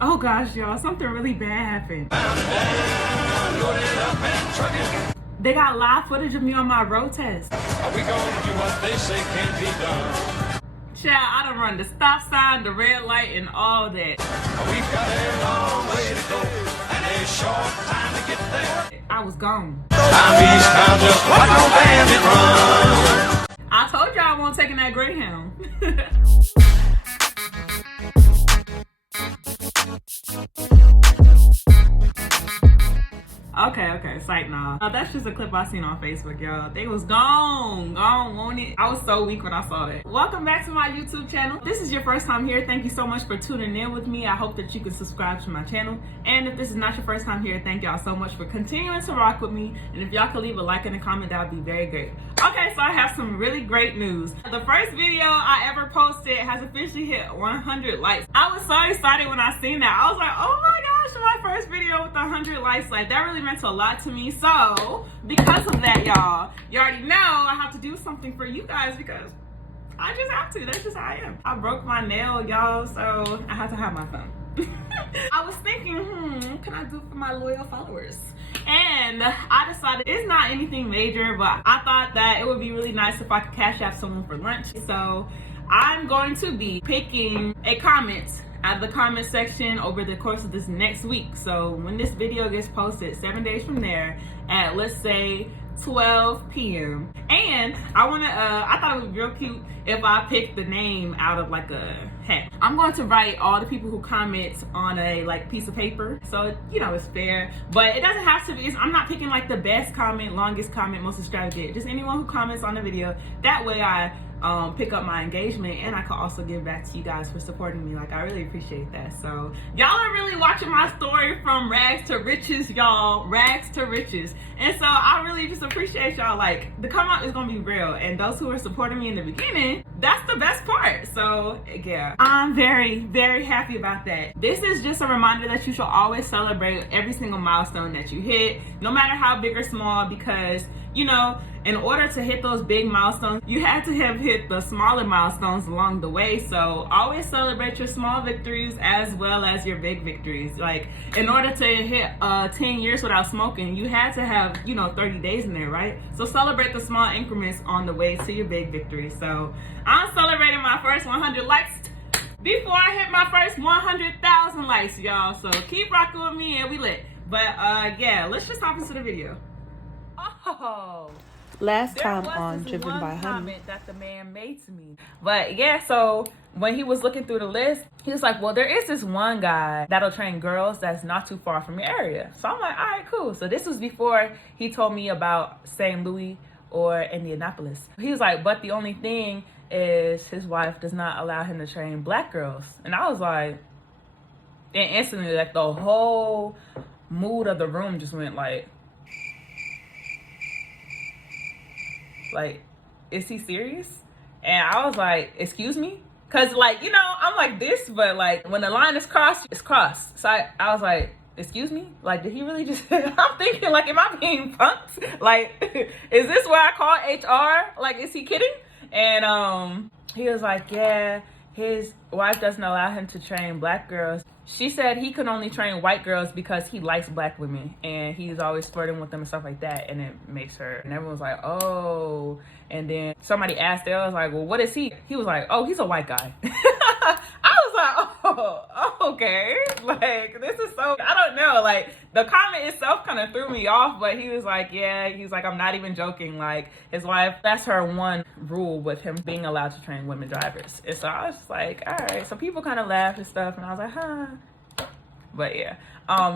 Oh gosh, y'all, something really bad happened. They got live footage of me on my road test. Are we gonna do what they say can't be done? Child, I done run the stop sign, the red light, and all that. We've got a long way to go and a short time to get there. I was gone. I'm Eastbound, just like no bandit run. I told y'all I won't taking that Greyhound. Okay, psych nah. That's just a clip I seen on Facebook, y'all. They was gone, won't it? I was so weak when I saw that. Welcome back to my YouTube channel. If this is your first time here, thank you so much for tuning in with me. I hope that you can subscribe to my channel. And if this is not your first time here, thank y'all so much for continuing to rock with me. And if y'all could leave a like and a comment, that would be very great. Okay, so I have some really great news. The first video I ever posted has officially hit 100 likes. I was so excited when I seen that. I was like, oh my gosh, my first video with 100 likes. Like, that really meant a lot to me. So because of that, y'all, you already know I have to do something for you guys because I just have to. That's just how I am. I broke my nail, y'all, so I had to have my fun. I was thinking, what can I do for my loyal followers? And I decided it's not anything major, but I thought that it would be really nice if I could cash out someone for lunch. So I'm going to be picking a comment at the comment section over the course of this next week. So when this video gets posted 7 days from there at, let's say, 12 p.m. And I thought it would be real cute if I picked the name out of like a hat. I'm going to write all the people who comment on a like piece of paper, so you know it's fair, but it doesn't have to be. I'm not picking like the best comment, longest comment, most extravagant, just anyone who comments on the video. That way I pick up my engagement, and I can also give back to you guys for supporting me. Like, I really appreciate that. So y'all are really watching my story from rags to riches, y'all. Rags to riches. And so I really just appreciate y'all. Like, the come out is gonna be real, and those who are supporting me in the beginning, that's the best part. So yeah, I'm very, very happy about that. This is just a reminder that you should always celebrate every single milestone that you hit, no matter how big or small, because you know, in order to hit those big milestones, you had to have hit the smaller milestones along the way. So always celebrate your small victories as well as your big victories. Like, in order to hit 10 years without smoking, you had to have, 30 days in there, right? So celebrate the small increments on the way to your big victory. So I'm celebrating my first 100 likes before I hit my first 100,000 likes, y'all. So keep rocking with me and we lit. But yeah, let's just hop into the video. Oh, Last time on Driven by Honey. Comment that the man made to me. But yeah, so when he was looking through the list, he was like, well, there is this one guy that'll train girls that's not too far from your area. So I'm like, all right, cool. So this was before he told me about St. Louis or Indianapolis. He was like, but the only thing is his wife does not allow him to train black girls. And I was like, and instantly, like, the whole mood of the room just went like, is he serious? And I was like, excuse me? Because, like, I'm like this, but, like, when the line is crossed, it's crossed. So I was like, excuse me? Like, did he really just... I'm thinking, like, am I being punked? Like, is this where I call HR? Like, is he kidding? And he was like, yeah, his wife doesn't allow him to train black girls. She said he could only train white girls because he likes black women and he's always flirting with them and stuff like that, and it makes her, and everyone's like, oh. And then somebody asked her, I was like, well, what is he? He was like, oh, he's a white guy. I was like, oh, okay. Like, this is so, I don't know. Like, the comment itself kind of threw me off, but he was like, yeah, he's like, I'm not even joking. Like, his wife, that's her one rule with him being allowed to train women drivers. And so I was just like, all right. So people kind of laughed and stuff, and I was like, huh. But yeah,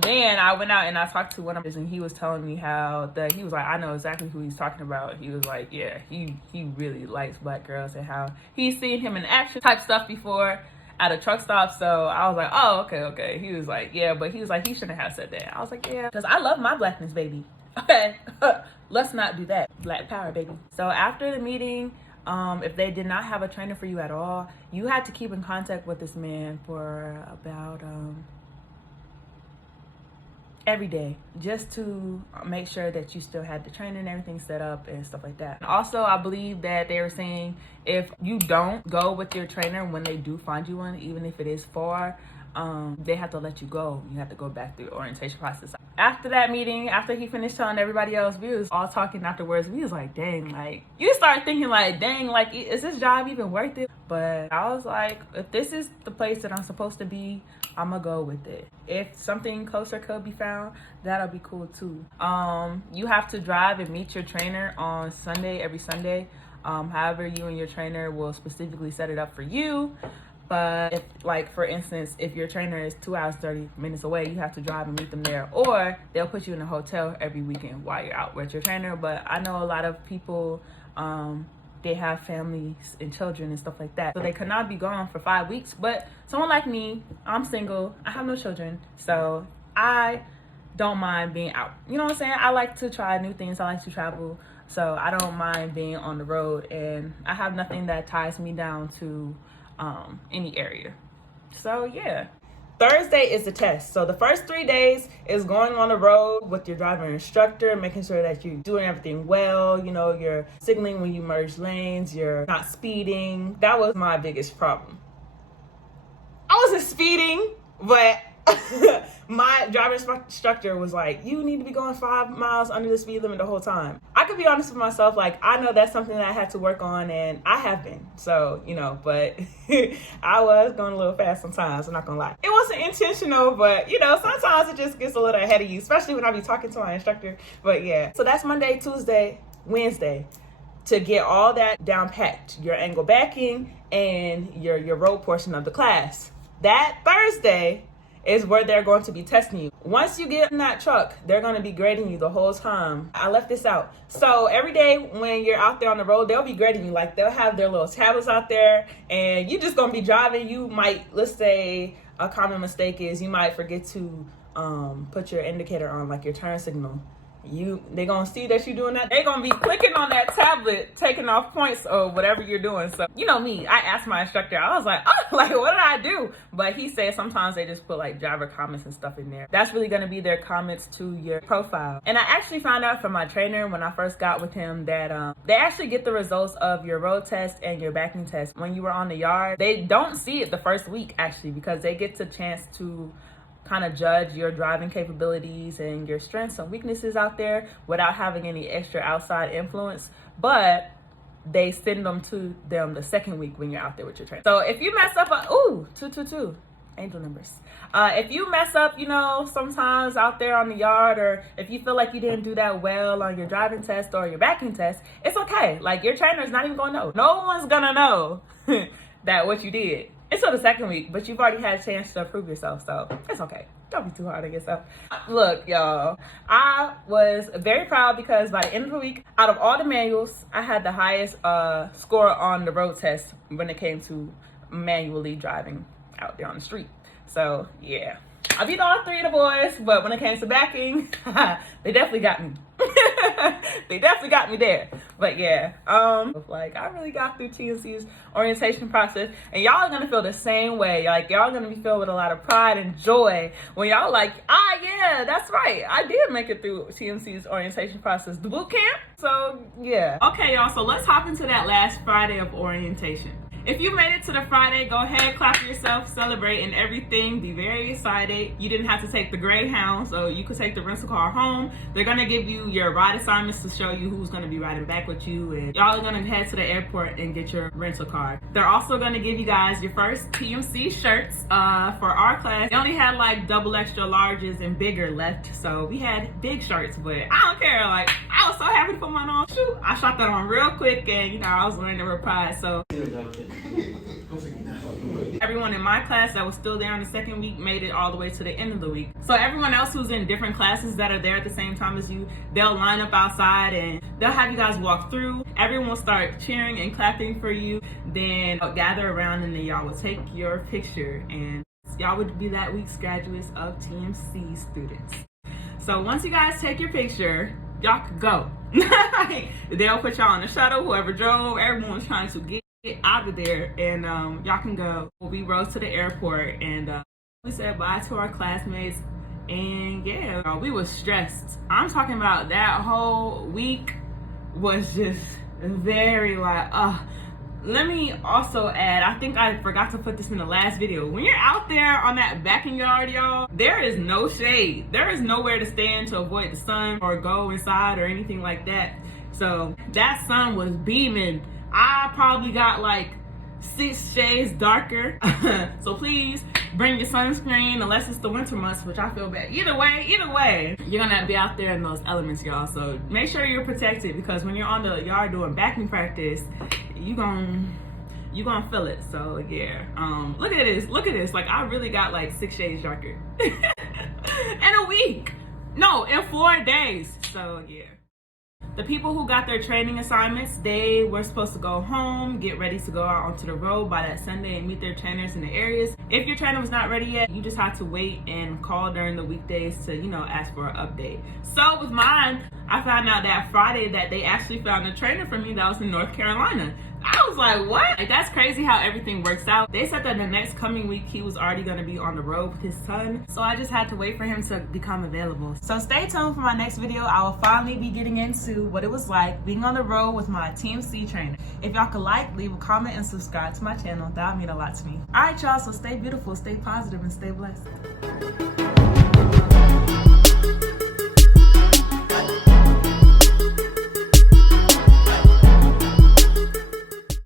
then I went out and I talked to one of his, and he was telling me how he was like, I know exactly who he's talking about. He was like, yeah, he really likes black girls, and how he's seen him in action type stuff before at a truck stop. So I was like, oh, okay. He was like, yeah, but he was like, he shouldn't have said that. I was like, yeah, because I love my blackness, baby. Okay, let's not do that. Black power, baby. So after the meeting, if they did not have a trainer for you at all, you had to keep in contact with this man for about every day, just to make sure that you still had the training and everything set up and stuff like that. Also, I believe that they were saying if you don't go with your trainer when they do find you one, even if it is far, they have to let you go. You have to go back through the orientation process. After that meeting, after he finished telling everybody else, we was all talking afterwards. We was like, dang, like, you start thinking like, dang, like, is this job even worth it? But I was like, if this is the place that I'm supposed to be, I'm gonna go with it. If something closer could be found, that'll be cool too. You have to drive and meet your trainer on Sunday, every Sunday. However, you and your trainer will specifically set it up for you. But if, like, for instance, if your trainer is 2 hours, 30 minutes away, you have to drive and meet them there. Or they'll put you in a hotel every weekend while you're out with your trainer. But I know a lot of people, they have families and children and stuff like that. So they could not be gone for 5 weeks. But someone like me, I'm single, I have no children. So I don't mind being out. You know what I'm saying? I like to try new things. I like to travel. So I don't mind being on the road. And I have nothing that ties me down to any area. So yeah, Thursday is the test. So the first 3 days is going on the road with your driver instructor, making sure that you're doing everything well. You know, you're signaling when you merge lanes, you're not speeding. That was my biggest problem. I wasn't speeding, but my driver instructor was like, you need to be going 5 miles under the speed limit the whole time. I could be honest with myself, like, I know that's something that I had to work on, and I have been. So, you know, but I was going a little fast sometimes, I'm not gonna lie. It wasn't intentional, but, you know, sometimes it just gets a little ahead of you, especially when I be talking to my instructor. But yeah, so that's Monday, Tuesday, Wednesday, to get all that down packed, your angle backing and your road portion of the class. That Thursday is where they're going to be testing you. Once you get in that truck, they're going to be grading you the whole time. I left this out. So every day when you're out there on the road, they'll be grading you. Like, they'll have their little tablets out there, and you're just going to be driving. You might, let's say a common mistake is you might forget to put your indicator on, like your turn signal. They're gonna see that you're doing that. They're gonna be clicking on that tablet, taking off points or whatever you're doing. So, you know me, I asked my instructor, I was like, oh, like, what did I do? But he said sometimes they just put like driver comments and stuff in there. That's really gonna be their comments to your profile. And I actually found out from my trainer when I first got with him that they actually get the results of your road test and your backing test when you were on the yard. They don't see it the first week, actually, because they get the chance to kind of judge your driving capabilities and your strengths and weaknesses out there without having any extra outside influence. But they send them to them the second week when you're out there with your trainer. So if you mess up, 222 angel numbers. If you mess up, you know, sometimes out there on the yard, or if you feel like you didn't do that well on your driving test or your backing test, it's okay. Like, your trainer is not even gonna know. No one's gonna know that what you did until the second week, but you've already had a chance to prove yourself, so it's okay. Don't be too hard on yourself. Look, y'all, I was very proud because by the end of the week, out of all the manuals, I had the highest score on the road test when it came to manually driving out there on the street. So yeah, I beat all 3 of the boys, but when it came to backing, they definitely got me. They definitely got me there. But yeah, like, I really got through TNC's orientation process, and y'all are gonna feel the same way. Like, y'all are gonna be filled with a lot of pride and joy when y'all like, yeah, that's right, I did make it through TNC's orientation process, the boot camp. So yeah. Okay, y'all, so let's hop into that last Friday of orientation. If you made it to the Friday, go ahead, clap for yourself, celebrate and everything. Be very excited. You didn't have to take the Greyhound, so you could take the rental car home. They're gonna give you your ride assignments to show you who's gonna be riding back with you, and y'all are gonna head to the airport and get your rental car. They're also gonna give you guys your first TMC shirts. For our class, they only had like double extra larges and bigger left, so we had big shirts, but I don't care. Like, I was so happy to put mine on. Shoot, I shot that on real quick, and you know, I was learning to reply, so. Everyone in my class that was still there on the second week made it all the way to the end of the week. So everyone else who's in different classes that are there at the same time as you, they'll line up outside and they'll have you guys walk through. Everyone will start cheering and clapping for you. Then gather around and then y'all will take your picture, and y'all would be that week's graduates of TMC students. So once you guys take your picture, y'all could go. They'll put y'all on the shuttle, whoever drove, everyone was trying to get out of there, and y'all can go. We rode to the airport, and we said bye to our classmates, and yeah, we was stressed. I'm talking about that whole week was just very like, Let me also add, I think I forgot to put this in the last video. When you're out there on that backyard, y'all, there is no shade. There is nowhere to stand to avoid the sun or go inside or anything like that. So that sun was beaming. I probably got like 6 shades darker. So please bring your sunscreen unless it's the winter months, which I feel bad. Either way, you're gonna be out there in those elements, y'all. So make sure you're protected, because when you're on the yard doing backing practice, you gonna feel it. So yeah, look at this. Like, I really got like 6 shades darker in a week. No, in 4 days. So yeah. The people who got their training assignments, they were supposed to go home, get ready to go out onto the road by that Sunday and meet their trainers in the areas. If your trainer was not ready yet, you just had to wait and call during the weekdays to, ask for an update. So with mine, I found out that Friday that they actually found a trainer for me that was in North Carolina. I was like, what? Like, that's crazy how everything works out. They said that the next coming week he was already going to be on the road with his son, so I just had to wait for him to become available. So stay tuned for my next video. I will finally be getting into what it was like being on the road with my TMC trainer. If y'all could leave a comment and subscribe to my channel, that would mean a lot to me. All right, y'all, so stay beautiful, stay positive, and stay blessed.